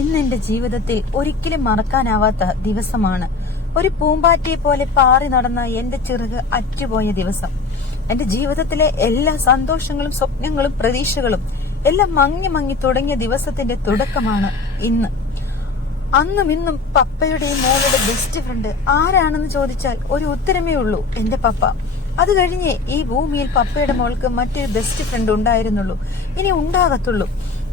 ഇന്ന് എന്റെ ജീവിതത്തിൽ ഒരിക്കലും മറക്കാനാവാത്ത ദിവസമാണ്. ഒരു പൂമ്പാറ്റയെ പോലെ പാറി നടന്ന എന്റെ ചിറക് അറ്റുപോയ ദിവസം. എന്റെ ജീവിതത്തിലെ എല്ലാ സന്തോഷങ്ങളും സ്വപ്നങ്ങളും പ്രതീക്ഷകളും എല്ലാം മങ്ങി മങ്ങി തുടങ്ങിയ ദിവസത്തിന്റെ തുടക്കമാണ് ഇന്ന്. അന്നും ഇന്നും പപ്പയുടെയും മോളുടെ ബെസ്റ്റ് ഫ്രണ്ട് ആരാണെന്ന് ചോദിച്ചാൽ ഒരു ഉത്തരമേ ഉള്ളൂ, എന്റെ പപ്പ. അത് കഴിഞ്ഞേ ഈ ഭൂമിയിൽ പപ്പയുടെ മോൾക്ക് മറ്റൊരു ബെസ്റ്റ് ഫ്രണ്ട് ഉണ്ടായിരുന്നുള്ളൂ, ഇനി ഉണ്ടാകത്തുള്ളൂ.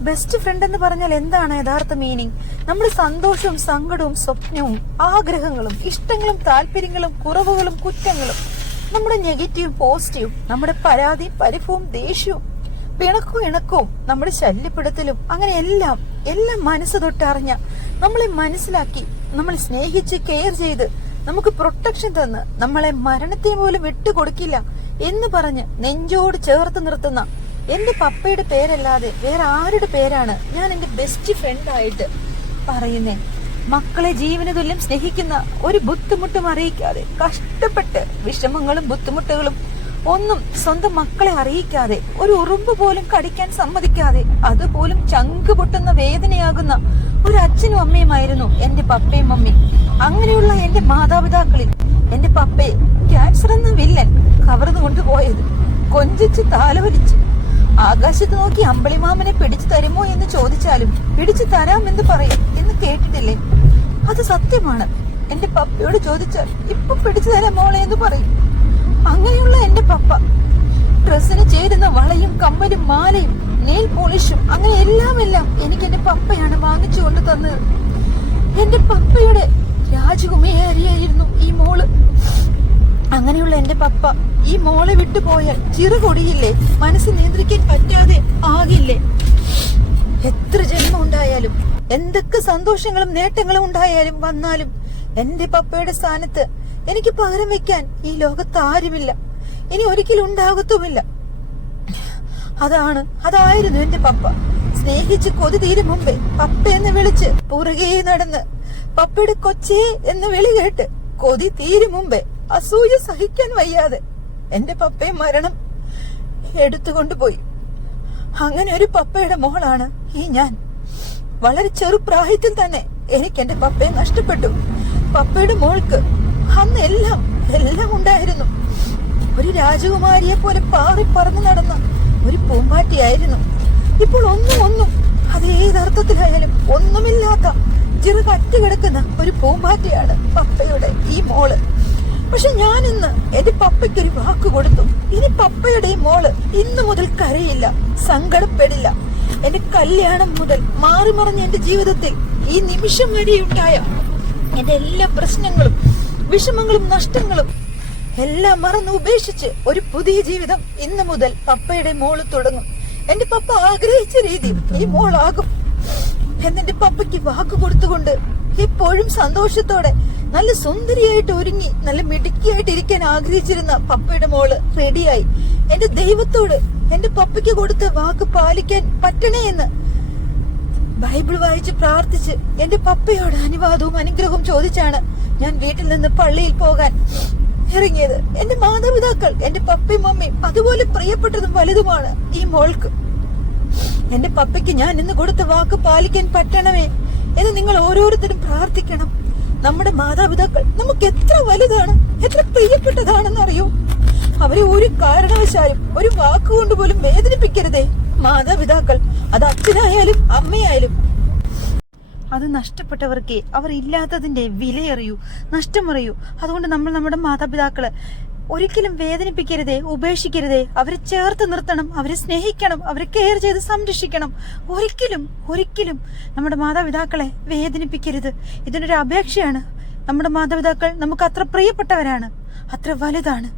ബെസ്റ്റ് ഫ്രണ്ട് എന്ന് പറഞ്ഞാൽ എന്താണ് യഥാർത്ഥ മീനിങ്? നമ്മുടെ സന്തോഷവും സങ്കടവും സ്വപ്നവും ആഗ്രഹങ്ങളും ഇഷ്ടങ്ങളും താല്പര്യങ്ങളും കുറവുകളും കുറ്റങ്ങളും, നമ്മുടെ നെഗറ്റീവും പോസിറ്റീവും, നമ്മുടെ പരാതിയും പരിഭവവും ദേഷ്യവും പിണക്കവും ഇണക്കവും നമ്മുടെ ശല്യപ്പെടുത്തലും, അങ്ങനെ എല്ലാം മനസ്സ് തൊട്ടറിഞ്ഞ നമ്മളെ മനസ്സിലാക്കി നമ്മളെ സ്നേഹിച്ച് കെയർ ചെയ്ത് നമുക്ക് പ്രൊട്ടക്ഷൻ തന്ന് നമ്മളെ മരണത്തെ പോലും വിട്ടുകൊടുക്കില്ല എന്ന് പറഞ്ഞ് നെഞ്ചോട് ചേർത്ത് നിർത്തുന്ന എന്റെ പപ്പയുടെ പേരല്ലാതെ വേറെ ആരുടെ പേരാണ് ഞാൻ എന്റെ ബെസ്റ്റ് ഫ്രണ്ട് ആയിട്ട് പറയുന്നേ? മക്കളെ ജീവന തുല്യം സ്നേഹിക്കുന്ന, ഒരു ബുദ്ധിമുട്ടും അറിയിക്കാതെ കഷ്ടപ്പെട്ട് വിഷമങ്ങളും ബുദ്ധിമുട്ടുകളും ഒന്നും സ്വന്തം മക്കളെ അറിയിക്കാതെ, ഒരു ഉറുമ്പ് പോലും കടിക്കാൻ സമ്മതിക്കാതെ, അതുപോലും ചങ്ക് പൊട്ടുന്ന വേദനയാകുന്ന ഒരു അച്ഛനും അമ്മയുമായിരുന്നു എന്റെ പപ്പയും മമ്മിയും. അങ്ങനെയുള്ള എന്റെ മാതാപിതാക്കളിൽ എന്റെ പപ്പയെ ക്യാൻസർ എന്ന വില്ലൻ കവർന്നു കൊണ്ടുപോയത്, കൊഞ്ചിച്ച് താലവലിച്ച് ആകാശത്ത് നോക്കി അമ്പളിമാമനെ പിടിച്ചു തരുമോ എന്ന് ചോദിച്ചാലും പിടിച്ചു തരാമെന്ന് പറയും എന്ന് കേട്ടിട്ടില്ലേ? അത് സത്യമാണ്. എന്റെ പപ്പയോട് ചോദിച്ചാൽ ഇപ്പൊ പിടിച്ചു തരാം മോളെ എന്ന് പറയും. അങ്ങനെയുള്ള എന്റെ പപ്പ ഡ്രസ്സിന് ചേരുന്ന വളയും കമ്മലും മാലയും നെയിൽ പോളിഷും അങ്ങനെ എല്ലാം എനിക്ക് എന്റെ പപ്പയാണ് വാങ്ങിച്ചു കൊണ്ട് തന്നത്. എന്റെ പപ്പയുടെ രാജകുമാരിയായിരുന്നു ഈ മോള്. അങ്ങനെയുള്ള എന്റെ പപ്പ ഈ മോളെ വിട്ടുപോയാൽ ചിറകൊടിയില്ലേ? മനസ്സ് നിയന്ത്രിക്കാൻ പറ്റാതെ ആകില്ലേ? എത്ര ജന്മം ഉണ്ടായാലും എന്തൊക്കെ സന്തോഷങ്ങളും നേട്ടങ്ങളും ഉണ്ടായാലും വന്നാലും എന്റെ പപ്പയുടെ സ്ഥാനത്ത് എനിക്ക് പകരം വെക്കാൻ ഈ ലോകത്ത് ആരുമില്ല, ഇനി ഒരിക്കലും ഉണ്ടാകത്തുമില്ല. അതായിരുന്നു എന്റെ പപ്പ. സ്നേഹിച്ച് കൊതി തീരും മുമ്പേ പപ്പ എന്ന് വിളിച്ച് പുറകെ നടന്ന് പപ്പയുടെ കൊച്ചേ എന്ന് വിളി കേട്ട് കൊതി തീരും മുമ്പേ അസൂയ സഹിക്കാൻ വയ്യാതെ എന്റെ പപ്പയെ മരണം എടുത്തുകൊണ്ടുപോയി. അങ്ങനെ ഒരു പപ്പയുടെ മോളാണ് ഈ ഞാൻ. വളരെ ചെറുപ്രായത്തിൽ തന്നെ എനിക്ക് എന്റെ പപ്പയെ നഷ്ടപ്പെട്ടു. പപ്പയുടെ മോൾക്ക് അന്ന് എല്ലാം ഉണ്ടായിരുന്നു. ഒരു രാജകുമാരിയെ പോലെ പാറി പറന്നു നടന്ന ഒരു പൂമ്പാറ്റയായിരുന്നു. ഇപ്പോൾ ഒന്നും അതേതർത്ഥത്തിലായാലും ഒന്നുമില്ലാത്ത ചിറകറ്റ് കിടക്കുന്ന ഒരു പൂമ്പാറ്റയാണ് പപ്പയുടെ ഈ മോള്. പക്ഷെ ഞാൻ ഇന്ന് എന്റെ പപ്പയ്ക്ക് ഒരു വാക്ക് കൊടുത്തു. ഇനി പപ്പയുടെ മോള് ഇന്നു മുതൽ കരയില്ല, സങ്കടപ്പെടില്ല. എന്റെ കല്യാണം മുതൽ മാറി മറിഞ്ഞ എന്റെ ജീവിതത്തിൽ ഈ നിമിഷം വരെയുണ്ടായ എന്റെ എല്ലാ പ്രശ്നങ്ങളും വിഷമങ്ങളും നഷ്ടങ്ങളും എല്ലാം മറന്ന് ഉപേക്ഷിച്ച് ഒരു പുതിയ ജീവിതം ഇന്നു മുതൽ പപ്പയുടെ മോള് തുടങ്ങും. എന്റെ പപ്പ ആഗ്രഹിച്ച രീതിയിൽ ഈ മോളാകും എന്നെന്റെ പപ്പയ്ക്ക് വാക്ക് കൊടുത്തുകൊണ്ട് എപ്പോഴും സന്തോഷത്തോടെ നല്ല സുന്ദരിയായിട്ട് ഒരുങ്ങി നല്ല മിടുക്കിയായിട്ട് ഇരിക്കാൻ ആഗ്രഹിച്ചിരുന്ന പപ്പയുടെ മോള് റെഡിയായി. എന്റെ ദൈവത്തോട് എന്റെ പപ്പയ്ക്ക് കൊടുത്ത വാക്ക് പാലിക്കാൻ പറ്റണേ എന്ന് ബൈബിൾ വായിച്ച് പ്രാർത്ഥിച്ച് എന്റെ പപ്പയോട് അനുവാദവും അനുഗ്രഹവും ചോദിച്ചാണ് ഞാൻ വീട്ടിൽ നിന്ന് പള്ളിയിൽ പോകാൻ ഇറങ്ങിയത്. എന്റെ മാതാപിതാക്കൾ, എന്റെ പപ്പയും മമ്മിയും അതുപോലെ പ്രിയപ്പെട്ടതും വലുതുമാണ് ഈ മോൾക്ക്. എന്റെ പപ്പയ്ക്ക് ഞാൻ ഇന്ന് കൊടുത്ത വാക്ക് പാലിക്കാൻ പറ്റണമേ എന്ന് നിങ്ങൾ ഓരോരുത്തരും പ്രാർത്ഥിക്കണം. നമ്മുടെ മാതാപിതാക്കൾ നമുക്ക് എത്ര വലുതാണ്, എത്ര പ്രിയപ്പെട്ടതാണെന്ന് അറിയൂ. അവരെ ഒരു കാരണവശാലും ഒരു വാക്കുകൊണ്ട് പോലും വേദനിപ്പിക്കരുതേ. മാതാപിതാക്കൾ, അത് അച്ഛനായാലും അമ്മയായാലും, അത് നഷ്ടപ്പെട്ടവർക്ക് അവർ ഇല്ലാത്തതിന്റെ വിലയറിയൂ, നഷ്ടമറിയൂ. അതുകൊണ്ട് നമ്മൾ നമ്മുടെ മാതാപിതാക്കളെ ഒരിക്കലും വേദനിപ്പിക്കരുതേ, ഉപേക്ഷിക്കരുതേ. അവരെ ചേർത്ത് നിർത്തണം, അവരെ സ്നേഹിക്കണം, അവരെ കെയർ ചെയ്ത് സംരക്ഷിക്കണം. ഒരിക്കലും നമ്മുടെ മാതാപിതാക്കളെ വേദനിപ്പിക്കരുത്. ഇതിനൊരു അപേക്ഷയാണ്. നമ്മുടെ മാതാപിതാക്കൾ നമുക്ക് അത്ര പ്രിയപ്പെട്ടവരാണ്, അത്ര വലുതാണ്.